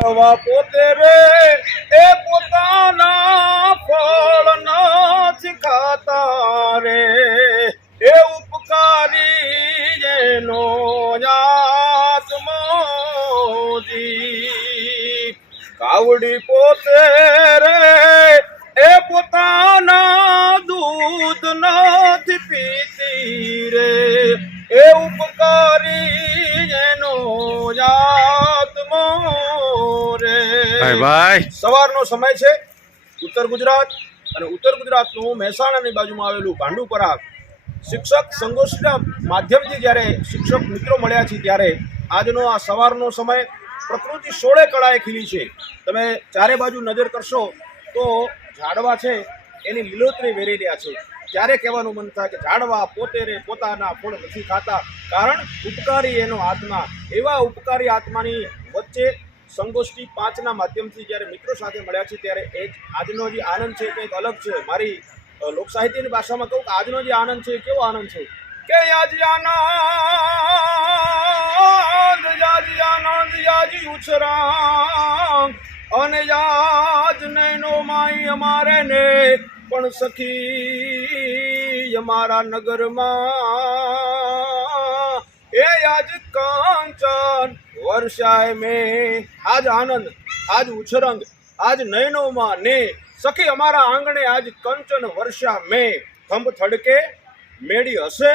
ઝાડવા પોતે રે, એ પોતાના ફળ નથી ખાતા રે. એ ઉપકારી જેનો આત્મોજી કાવડી પોતે રે, એ પોતાના ભાઈ ભાઈ. સવારનો સમય છે ઉત્તર ગુજરાત અને ઉત્તર ગુજરાતનું મહેસાણાની બાજુમાં આવેલું ભાંડુપરા શિક્ષક સંગોષ્ઠીના માધ્યમથી જ્યારે શિક્ષક મિત્રો મળ્યા છે ત્યારે આજનો આ સવારનો સમય પ્રકૃતિ સોળે કળાએ ખીલી છે. તમે ચારે બાજુ નજર કરશો તો ઝાડવા છે એની લીલોતરી વેરી રહ્યા છે. ત્યારે કહેવાનું મન થાય કે ઝાડવા પોતે રે પોતાના ફળ નથી ખાતા. કારણ ઉપકારી એનો આત્મા એવા ઉપકારી આત્માની વચ્ચે સંગોષ્ઠી પાંચના માધ્યમથી જ્યારે મિત્રો સાથે મળ્યા છે, ત્યારે એક આજનો જે આનંદ છે, કંઈક અલગ છે. મારી લોકસાહિત્યની લોક સાહિત્યની ભાષામાં કહું કે આજનો જે આનંદ છે કેવો આનંદ છે? કે આજ આનંદ, યાજી આનંદ, યાજી ઉછરા અને યાદ નૈનો માઈ અમારે ને, પણ સખી અમારા નગરમાં. એ આજ કાંચન વર્ષાય મેં આજ આનંદ આજ ઉછરંગ આજ નયનોમાં ને સખી અમારા આંગણે આજ કંચન વર્ષા મેં। થંભ થડકે, મેળી હશે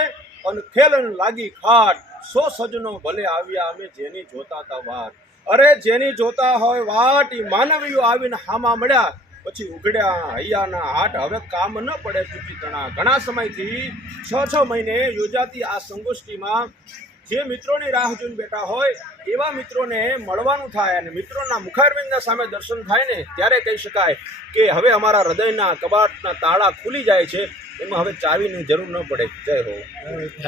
અને ખેલન લાગી ખાટ। સો સજનો ભલે આવ્યા અમે જેની જોતા તા વાત અરે, જેની જોતા હોય વાટ એ માનવીઓ આવીને હામા મળ્યા। પછી ઉઘડ્યા હૈયાના હાટ, હવે કામ ન પડે પૂછી તણા. ઘણા સમયથી છ છ મહિને યોજાતી આ સંગોષ્ઠીમાં જે મિત્રોની રાહ જોઈને બેઠા હોય, એવા મિત્રોને મળવાનું થાય અને મિત્રોના મુખારવિંદના સામે દર્શન થાય ને, ત્યારે કહી શકાય કે હવે અમારા હૃદયના કબાટના તાળા ખુલી જાય છે. એમાં હવે ચાવીની જરૂર ન પડે. જય હો.